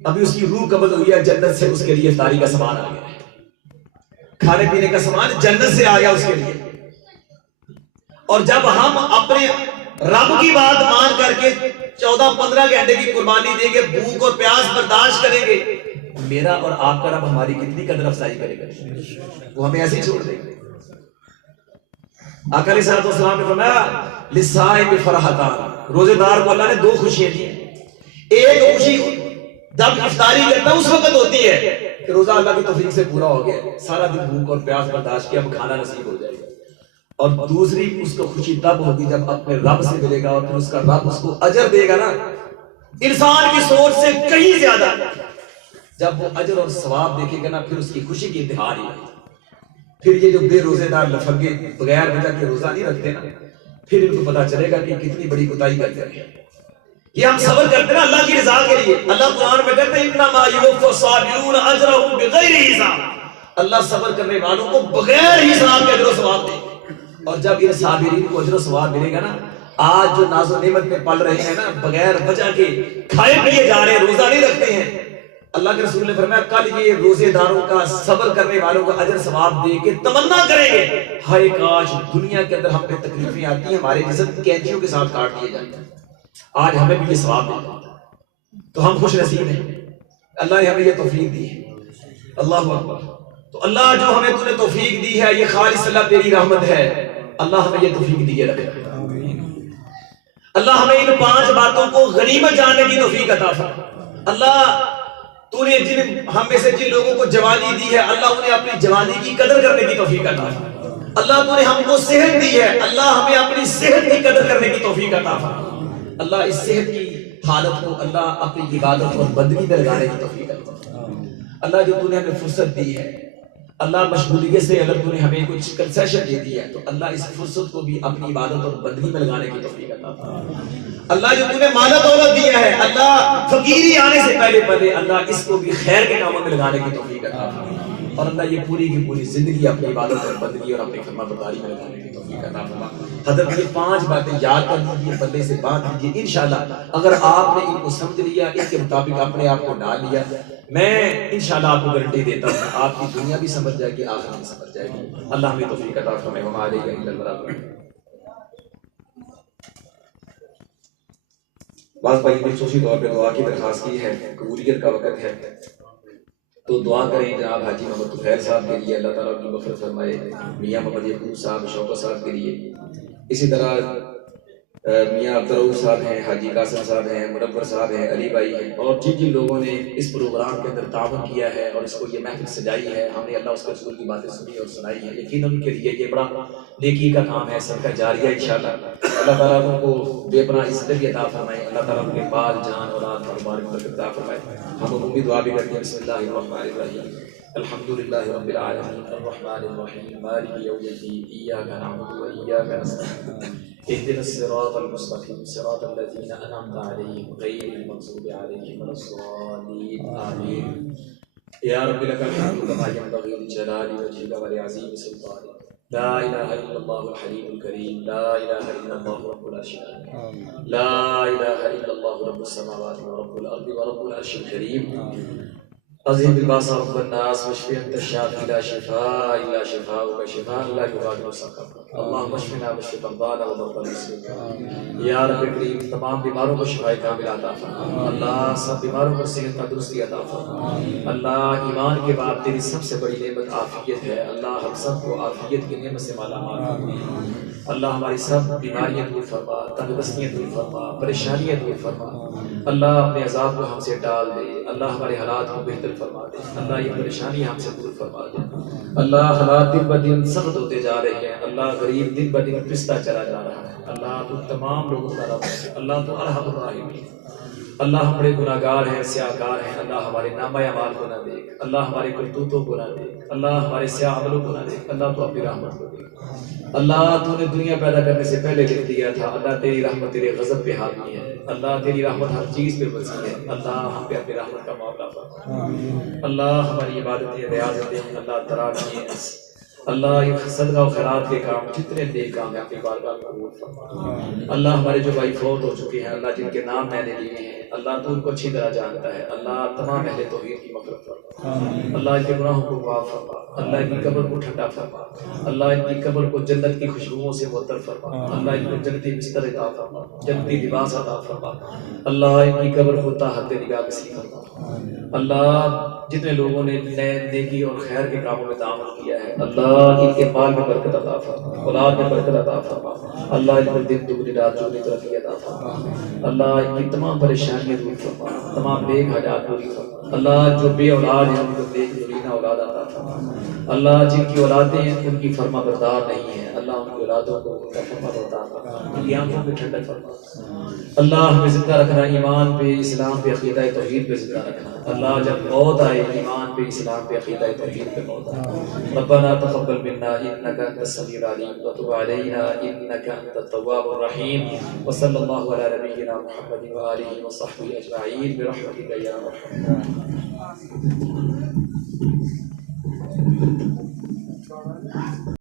ابھی اس کی روح قبض ہوئی ہے، جنت سے اس کے لیے افطاری کا سامان آ گیا ہے، کھانے پینے کا سامان جنت سے آ گیا اس کے لیے۔ اور جب ہم اپنے رب کی بات مان کر کے 14-15 گھنٹے کی قربانی دیں گے، بھوک اور پیاس برداشت کریں گے، میرا اور آپ کا رب ہماری کتنی قدر افزائی کرے گا، وہ ہمیں ایسے ہی چھوڑ دے گا۔ آقا علیہ الصلوۃ والسلام نے فرمایا للصائم فرحتان، روزے دار کو اللہ نے 2 خوشیاں دی ہیں۔ ایک خوشی جب افطاری کرتا اس وقت ہوتی ہے کہ روزہ اللہ کی توفیق سے پورا ہو گیا، سارا دن بھوک اور پیاس برداشت کیا، اب کھانا نصیب ہو جائے گا۔ اور دوسری اس کو خوشی تب ہوگی جب اپنے رب سے ملے گا اور پھر اس کا رب اس کو اجر دے گا نا، انسان کی سوچ سے کہیں زیادہ۔ جب وہ اجر اور ثواب دیکھے گا نا، پھر اس کی خوشی کی انتہا نہیں ہوگی۔ پھر یہ جو بے روزے دار لفنگے بغیر وجہ کے روزہ نہیں رکھتے نا، پھر ان کو پتا چلے گا کہ کتنی بڑی کوتاہی کرتے ہیں۔ یہ ہم صبر کرتے ہیں اللہ کی رضا کے لیے، اللہ قرآن میں کہتے ہیں انما یوفی الصابرون اجرهم بغیر حساب، اللہ صبر کرنے والوں کو بغیر حساب کے اجر و ثواب دے گا۔ اور جب ان صابرین کو اجر و ثواب ملے گا نا، آج جو ناز و نعمت میں پل رہے ہیں نا، بغیر وجہ کے کھائے پیے جا رہے ہیں، روزہ نہیں رکھتے ہیں، اللہ کے رسول نے فرمایا کل یہ روزے داروں کا، صبر کرنے والوں کا اجر ثواب دے کے تمنا کریں گے، ہائے کاش دنیا کے اندر ہم پہ تکلیفیں آتی ہیں، ہمارے جسم کینچیوں کے ساتھ کاٹ دیے جاتے ہیں، آج ہمیں بھی یہ ثواب مل جاتا ہے، تو ہم خوش نصیب ہیں، اللہ نے ہمیں یہ توفیق دی ہے۔ اللہ اکبر۔ تو اللہ جو ہمیں تو نے توفیق دی ہے، یہ خالص اللہ تیری رحمت ہے، اللہ ہمیں یہ توفیق دیے رکھے، اللہ ہمیں ان 5 باتوں کو غنیمت جاننے کی توفیق عطا فرما۔ اللہ تو نے ہم میں سے جن لوگوں کو جوانی دی ہے، اللہ انہیں اپنی جوانی کی قدر کرنے کی توفیق عطا فرما۔ اللہ تو نے ہم کو صحت دی ہے، اللہ ہمیں اپنی صحت کی قدر کرنے کی توفیق عطا فرما۔ اللہ اس صحت کی حالت کو اللہ اپنی عبادت اور بندگی میں لگانے کی توفیق عطا فرما۔ اللہ جو تو نے ہمیں فرصت دی ہے، اللہ مشغولیت سے اگر تو نے ہمیں کچھ کنسیشن دے دی ہے، تو اللہ اس فرصت کو بھی اپنی عبادت اور بندگی میں لگانے کی توفیق عطا فرما۔ اللہ جو تو نے مال و دولت دیا ہے، اللہ فقیری آنے سے پہلے اللہ اس کو بھی خیر کے کاموں میں لگانے کی توفیق عطا فرما۔ اور اللہ یہ پوری کی پوری زندگی اپنی عبادت اور بندگی اور اپنی فرما برداری میں لگانے کی توفیق عطا فرما۔ حضرت یہ 5 باتیں یاد کر لیجیے، بندے سے بات لیجیے، انشاءاللہ اگر آپ نے ان کو سمجھ لیا، ان کے مطابق اپنے آپ کو ڈال لیا، میں انشاءاللہ آپ کو گارنٹی دیتا ہوں آپ کی دنیا بھی سمجھ جائے گی، آخرت بھی سمجھ جائے گی۔ اللہ ہمیں توفیق عطا فرمائے۔ وما علیک الا البلاغ۔ بعض بھائی نے خصوصی طور پہ دعا کی درخواست کی ہے، قبولیت کا وقت ہے تو دعا کریں جناب حاجی محمد طفیل صاحب کے لیے، اللہ تعالیٰ کی مغفرت فرمائے، میاں محمد یعقوب صاحب شوکت صاحب کے لیے، اسی طرح میاں عبدالرؤف صاحب ہیں، حاجی قاسم صاحب ہیں، منور صاحب ہیں، علی بھائی ہیں، اور جن لوگوں نے اس پروگرام کے اندر تعاون کیا ہے اور اس کو یہ محفل سجائی ہے، ہم نے اللہ اس کے رسول کی باتیں سنی اور سنائی ہیں، یقیناً ان کے لیے یہ بڑا نیکی کا کام ہے، صدقہ جاریہ انشاءاللہ۔ اللہ تعالیٰ ان کو بے پناہ عزت بھی عطا فرمائے، اللہ تعالیٰ ان کے بال جان اولاد کاروبار میں برکت عطا فرمائے۔ ہم عمومی دعا بھی کرتے ہیں، بسم اللہ الرحمن الرحیم، الحمدللہ رب العالمین الرحمن الرحیم مالک یوم الدین ایاک نعبد و ایاک نستعین اهدنا الصراط المستقیم صراط الذین انعمت علیہم غیر المغضوب علیہم ولا الضالین آمین۔ یا رب لک الحمد کما ینبغی لجلال وجهک ولعظیم سلطانک، لا الہ الا اللہ الحلیم الکریم، لا الہ الا اللہ رب العرش العظیم، لا الہ الا اللہ رب السماوات ورب الارض ورب العرش الکریم۔ اذهب الباس رب الناس واشف انت الشافي لا شفاء الا شفاؤك شفاء لا يغادر سقما، اللهم اشفنا واشف مرضانا ومرضى المسلمين۔ یا رب کریم تمام بیماروں کو شفاء کاملہ عطا فرما، اللہ سب بیماروں کو صحت تندرستی عطا فرما، اللہ ایمان کے بعد تیری سب سے بڑی نعمت عافیت ہے، اللہ ہم سب کو عافیت کی نعمت سے مالا مال فرما، اللہ ہماری سب بیماریاں دور فرما، تندرستیاں دور فرما، پریشانیاں دور فرما، اللہ اپنے عذاب کو ہم سے ٹال دے، اللہ ہمارے حالات کو بہتر فرما دے، اللہ یہ پریشانی ہم سے دور فرما دے، اللہ حالات دن بدن سخت ہوتے جا رہے ہیں، اللہ غریب دن بدن پستا چلا جا رہا ہے، اللہ تو تمام لوگوں کا رب ہے، اللہ تو ارحم الراحمین، اللہ ہم بڑے گناہ گار ہیں، سیاہ کار ہیں، اللہ ہمارے نامہ اعمال کو نہ دیکھ، اللہ ہمارے کرتوتوں کو نہ دیکھ، اللہ ہمارے سیاہ عملوں کو نہ دیکھ، اللہ تو اپنی رحمت کو دیکھ، اللہ تو نے دنیا پیدا کرنے سے پہلے لکھ دیا تھا، اللہ تیری رحمت تیرے غضب پہ حاوی ہے، اللہ تیری رحمت ہر چیز پہ وسیع ہے، اللہ ہم پہ اپنی رحمت کا معاملہ فرما، اللہ ہماری عبادتیں ریاضتیں اللہ تراویحیں اللہ یہ صدقہ و خیرات کے کام جتنے نیک کام ہیں اپنی بارگاہ میں قبول فرما۔ اللہ ہمارے جو بھائی فوت ہو چکے ہیں اللہ جن کے نام میں نے لیے ہیں اللہ تو ان کو اچھی طرح جانتا ہے، اللہ تمام اہل توحید کی مغفرت فرما، اللہ ان کے گناہوں کو معاف فرما، اللہ ان کی قبر کو ٹھنڈا فرما، اللہ ان کی قبر کو جنت کی خوشبوؤں سے معطر فرما، اللہ ان کو جنتی بستر عطا فرما، جنتی لباس عطا فرما، اللہ ان کی قبر کو تحت نگاہ نصیب فرما۔ اللہ جتنے لوگوں نے نیکی اور خیر کے کاموں میں تعاون کیا ہے اللہ ان کے مال میں برکت عطا فرما، اولاد میں برکت عطا فرما، اللہ ان کو دن دگنی رات چوگنی ترقی عطا فرما، اللہ ان کی تمام پریشانیاں دور فرما، تمام نیک حاجات پوری فرما، اللہ جو بے اولاد ہیں ان کو نیک نورینہ اولاد عطا فرما، اللہ جن کی اولادیں ان کی فرما بردار نہیں ہیں اللہ ان کی اولادوں کو ان کا فرما بردار فرما، ان کی آنکھوں پہ ٹھنڈک فرما، اللہ ہمیں زندہ رکھنا ایمان پہ اسلام پہ عقیدہ توحید پہ زندہ رکھنا، اللہ جب موت آئے ایمان پہ اسلام پہ عقیدہ توحید پہ موت آئے، ربنا تقبل منا انك انت السميع العليم وتب علينا انك انت التواب الرحيم وصلى الله على نبينا محمد واله وصحبه اجمعين برحمتك يا ارحم الراحمين۔